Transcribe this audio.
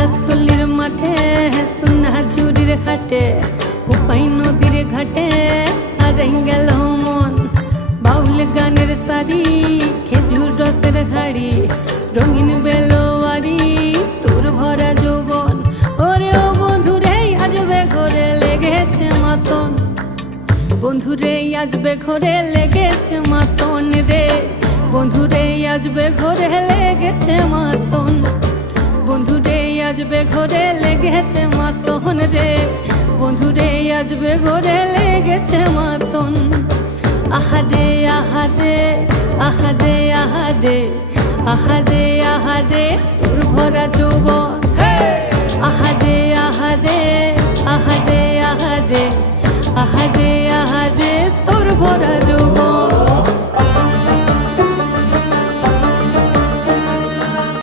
পলাশতলির মাঠে সোনা চুরির খাটে কোপাই নদীর ঘাটে হারাই গেল মন বাউল গানের শাড়ি খেজুর রসের হাড়ি রঙিন বেলোয়ারি তোর ভরা যৌবন ওরে ও বন্ধুরে আজবে ঘরে লেগেছে মাতন বন্ধুরে আজবে ঘরে লেগেছে মাতন রে বন্ধুরে আজবে ঘরে লেগেছে মাতন বন্ধুরে আজবে ঘরে লেগেছে মাতন রে বন্ধুরে আজবে ঘরে লেগেছে মাতন আহারে আহারে আহারে আহারে আহারে আহারে